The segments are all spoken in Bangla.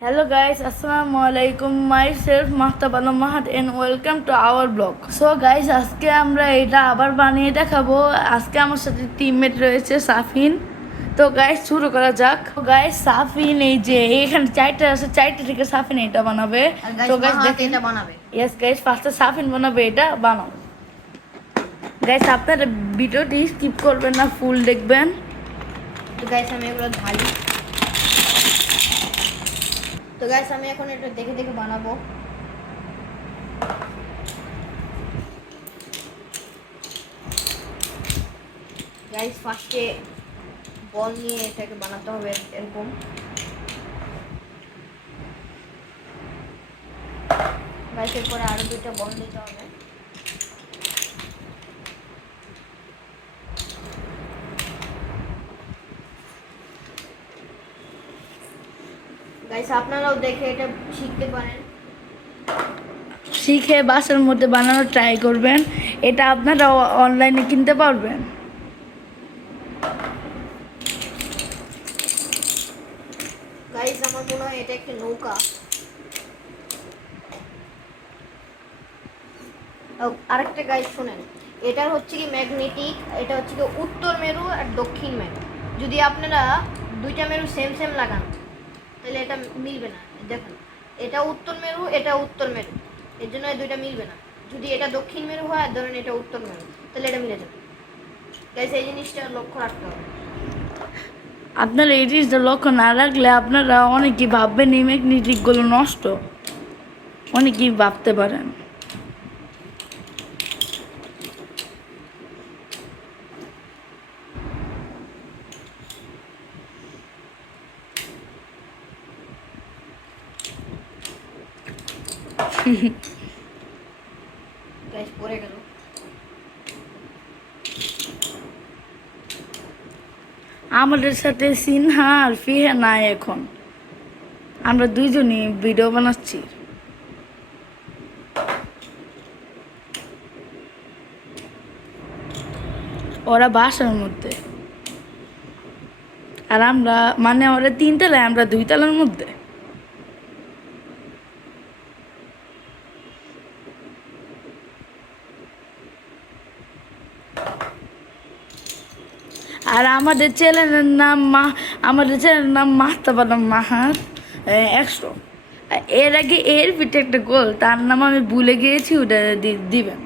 Hello guys, Assalamu alaikum. Myself Mahtab Alam Mahad and welcome to our blog. So guys, আজকে আমরা এটা আবার বানিয়ে দেখাবো। আজকে আমার সাথে টিমমেট রয়েছে সাফিন। তো গাইস শুরু করা যাক। তো গাইস সাফিন এই যে এখানে চারটা আছে, চারটা থেকে সাফিন এটা বানাবে। তো গাইস দেখেন এটা বানাবে। ইয়েস গাইস ফার্স্টে সাফিন বানাবে, এটা বানাও। গাইস আপনারা ভিডিওটি স্কিপ করবেন না, ফুল দেখবেন। তো গাইস আমি এগুলো ঢালি। তো গাইস আমি এখন এটা দেখে দেখে বানাবো। গাইস ফার্স্টে বল নিয়ে এটাকে বানাতে হবে এরকম। গাইস এরপরে আরো দুইটা বল নিতে হবে। গাইস আপনারাও দেখে এটা শিখতে পারেন, শিখে বাসার মধ্যে বানানোর ট্রাই করবেন। এটা আপনারা অনলাইনে কিনতে পারবেন। গাইস আমার মনে হয় এটা একটা নৌকা। আরেকটা গাইস শুনেন, এটা হচ্ছে কি ম্যাগনেটিক, এটা হচ্ছে কি উত্তর মেরু আর দক্ষিণ মেরু। যদি আপনারা দুইটা মেরু সেম সেম লাগান তাহলে এটা মিলবে না। দেখুন এটা উত্তর মেরু, এটা উত্তর মেরু, এর জন্য এই দুইটা মিলবে না। যদি এটা দক্ষিণ মেরু হয় আর ধরেন এটা উত্তর মেরু, তাহলে এটা মিলে যাবে। গাইস এই জিনিসটা লক্ষ্য রাখতে হবে। আপনারা এই জিনিসটা লক্ষ্য না রাখলে আপনারা অনেকেই ভাববেন এই ম্যাগনেটিকগুলো নষ্ট, অনেকেই ভাবতে পারেন। গাইস পড়ে গেল। আমাদের সাথে সিনহা আর ফিহা নাই এখন, আমরা দুইজনই ভিডিও বানাচ্ছি। ওরা বাসার মধ্যে, আর আমরা মানে ওরা তিনতলায়, আমরা দুইতলার মধ্যে। আর আমাদের চ্যানেলের নাম মাহতাবালাম মাহাত 100। এর আগে এর পিঠে একটা গোল, তার নাম আমি ভুলে গিয়েছি, ওটা দিবেন।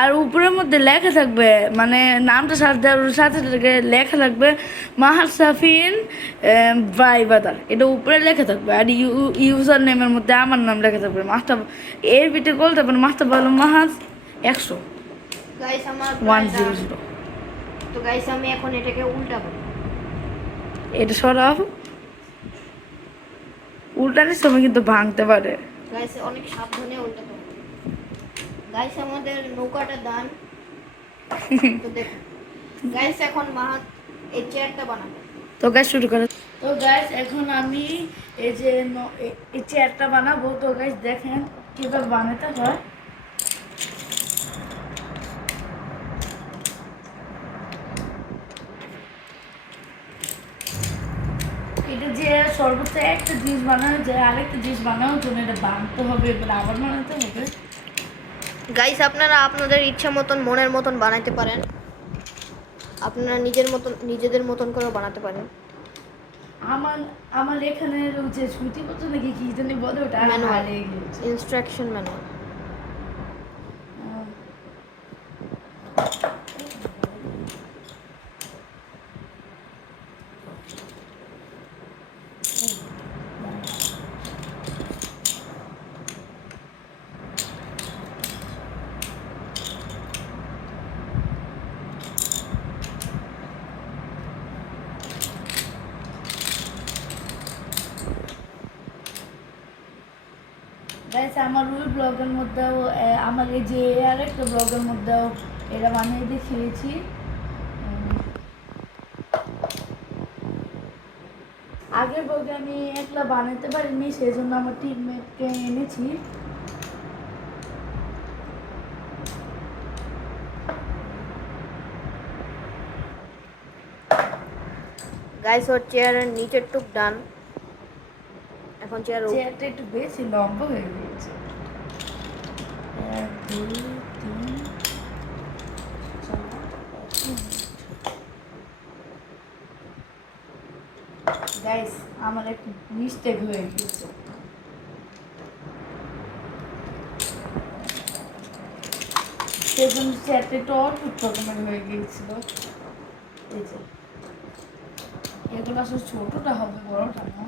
আর উপরের মধ্যে লেখা থাকবে, মানে নামটা সাথে দেওয়ার সাথে সাথে লেখা থাকবে মাহাত সাফিন ভাইবাদার, এটা উপরে লেখা থাকবে। আর ইউজার নেমের মধ্যে আমার নাম লেখা থাকবে মাহতাব। এর পিঠে গোল থাকবে মাহতাবালাম মাহাত 100 গাইস আমার 100। তো গাইস আমি এখন এটাকে উল্টাবো। এটা সরাব, উল্টানোর সময় কিন্তু ভাঙতে পারে। গাইস অনেক সাবধানে উল্টাতে হবে। গাইস আমাদের নৌকাটা দান। তো দেখুন গাইস এখন মাহাত এই চেয়ারটা বানাবে। তো গাইস শুরু করে। তো গাইস এখন আমি এই যে এই চেয়ারটা বানাবো। তো গাইস দেখেন কিভাবে বানাতে হয়। এটা যে সর্বোচ্চ একটা জিনিস বানানো যায়, আরেকটা জিনিস বানানোর জন্য এটা বানাতে হবে, এবার আবার বানাতে হবে। গাইস আপনারা আপনাদের ইচ্ছা মতন মনের মতন বানাইতে পারেন, আপনারা নিজেদের মতন করেও বানাতে পারেন। আমার আমার এখানে যে সূচিপত্র নাকি কি জানি বলে, ওটা ম্যানুয়াল, ইনস্ট্রাকশন ম্যানুয়াল। গাইস আমার ওই ব্লগের মধ্যেও আমার এই যে আরেকটা ব্লগের মধ্যেও এটা বানিয়ে দেখিয়েছি। আগের ব্লগে আমি একলা বানাতে পারিনি, সেই জন্য আমার টিমমেটকে এনেছি। গাইস ওর চেয়ারের নিচের টুক ডান। এখন চেয়ার চেয়ারটা একটু বেশি লম্বা হয়ে গিয়েছে। 1 2 3 গাইস আমার একটু মিস্টেক হয়ে গিয়েছে। সেজন্য চেয়ারটা একটু অদ্ভুত রকমের হয়ে গিয়েছিল। এই যে এগুলো আসলে ছোটটা হবে, বড়টা না।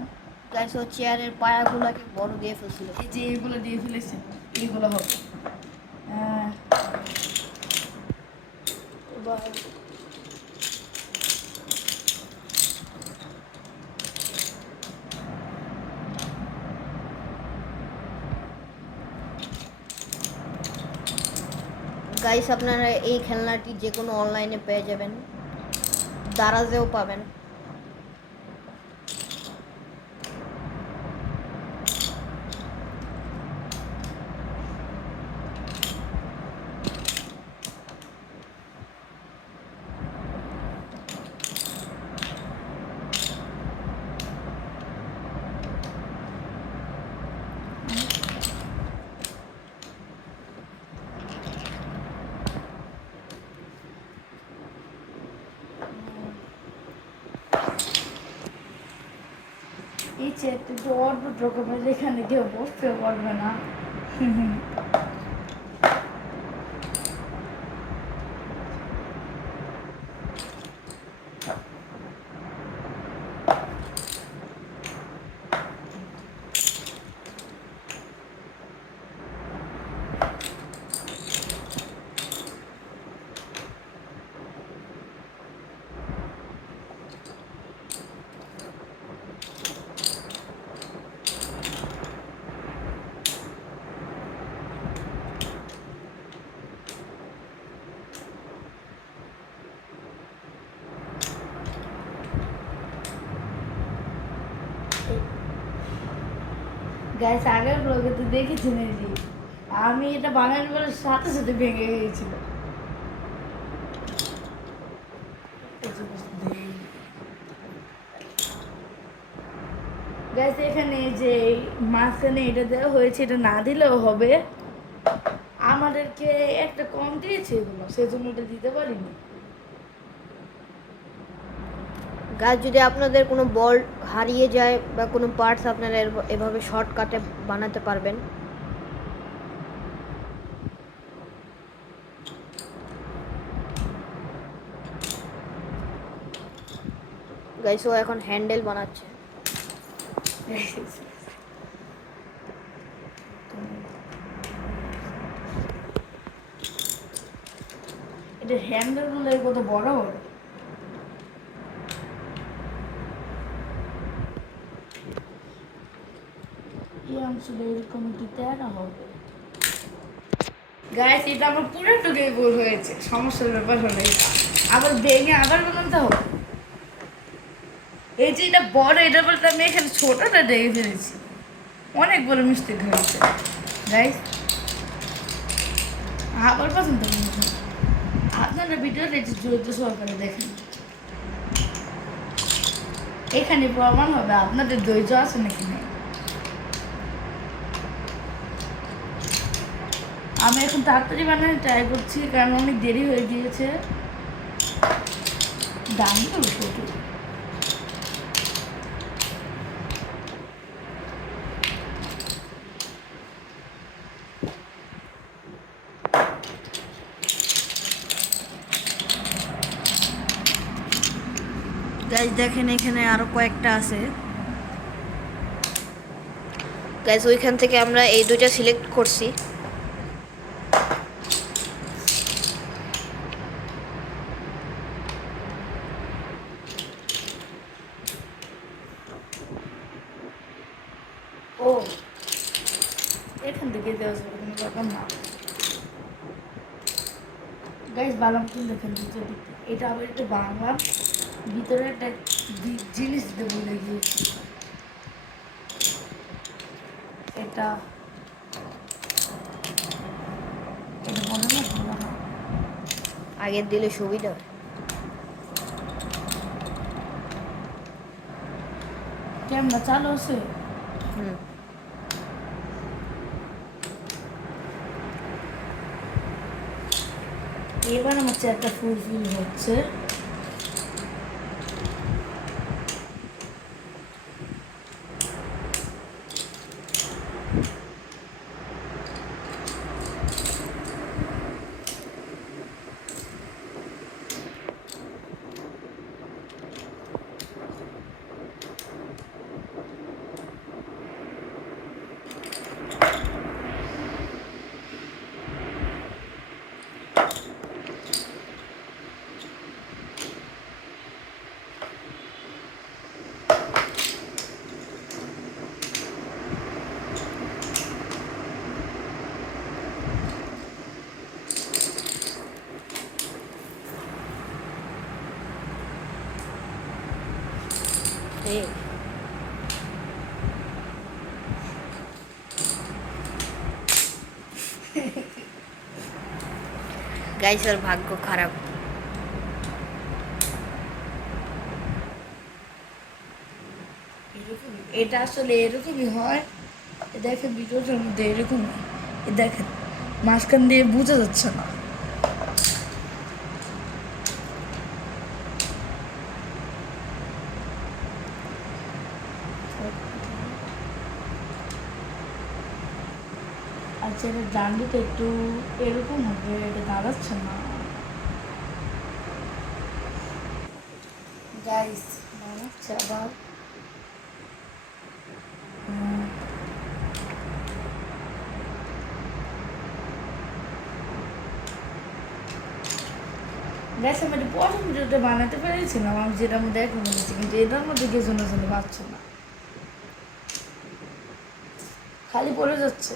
গাইস ও চেয়ারের পায়াগুলোকে বড় দিয়ে ফেলছিল। এই যে এগুলো দিয়ে ফেলেছে, এগুলো হবে। হ্যাঁ, এবার গাইস আপনারা এই খেলনাটি যে কোনো অনলাইনে পেয়ে যাবেন, দারাজেও পাবেন। এই চেয়ারটা একটু অদ্ভুত রকমের, এখানে কেউ বসতেও পারবে না। গাইস আগের ব্লগে তো দেখেছেন এই যে আমি এটা বানানোর সাথে সাথে ভেঙে গিয়েছিল। গাইস এখানে যে মাঝখানে এটা দেওয়া হয়েছে, এটা না দিলেও হবে। আমাদেরকে একটা কম দিয়েছে এগুলো, সেজন্য এটা দিতে পারিনি। গাইস যদি আপনাদের কোনো বল হারিয়ে যায় বা কোনো পার্টস আপনারা এভাবে শর্টকাটে বানাতে পারবেন। গাইস ও এখন হ্যান্ডেল বানাচ্ছে। এটা হ্যান্ডেল গুলো কত বড় বড়। এই অংশটা এরকম একটু তেড়া হবে। গাইস এটা আমার পুরোটুকু গোল হয়েছে, সমস্যার ব্যাপার হলো এটা আবার ভেঙে আবার বানাতে হবে। এই যে এটা বড়, এটা বলতে আমি এখানে ছোটটা দেখে ফেলেছি, অনেক বড় মিস্টেক হয়েছে। গাইস আবার পছন্দ করেছেন আপনারা ভিডিওটা একটু ধৈর্য সহকারে দেখেন, এখানে প্রমাণ হবে আপনাদের ধৈর্য আছে নাকি নেই। আমি এখন তাড়াতাড়ি বানাতে ট্রাই করছি কারণ অনেক দেরি হয়ে গিয়েছে। দামি তো ছোট। গাইস দেখেন এখানে আরো কয়েকটা আছে। গাইস ওইখান থেকে আমরা এই দুইটা সিলেক্ট করছি। ও এখান থেকে দেওয়া যাবে কোনো ব্যাপার না। গাইস বালাম কিন্তু দেখেন ভিতরে দিকটা, এটা আবার একটু বাংলা ভিতরে একটা জিনিস দিতে বলে গিয়েছি। এটা এটা মনে না ভালো না, আগের দিলে সুবিধা হয়। ক্যামেরা চালু আছে। হুম এবার আমার চেয়ারটা ফুল হচ্ছে। ঠিক গাইস ওর ভাগ্য খারাপ। এটা আসলে এরকমই হয়। দেখেন ভিডিওটার মধ্যে এরকম দেখেন মাঝখান দিয়ে বোঝা যাচ্ছে না। আচ্ছা এটা ডান্ডিটা একটু এরকম হবে, এটা দাঁড়াচ্ছে না গাইস, দাঁড়াচ্ছে আবার। গ্যাস আমি এটা প্রথম ভিডিওটা বানাতে পেরেছিলাম, আমি যেটার মধ্যে এখন বলেছি, কিন্তু এটার মধ্যে কিছু না পারছে না, খালি পড়ে যাচ্ছে।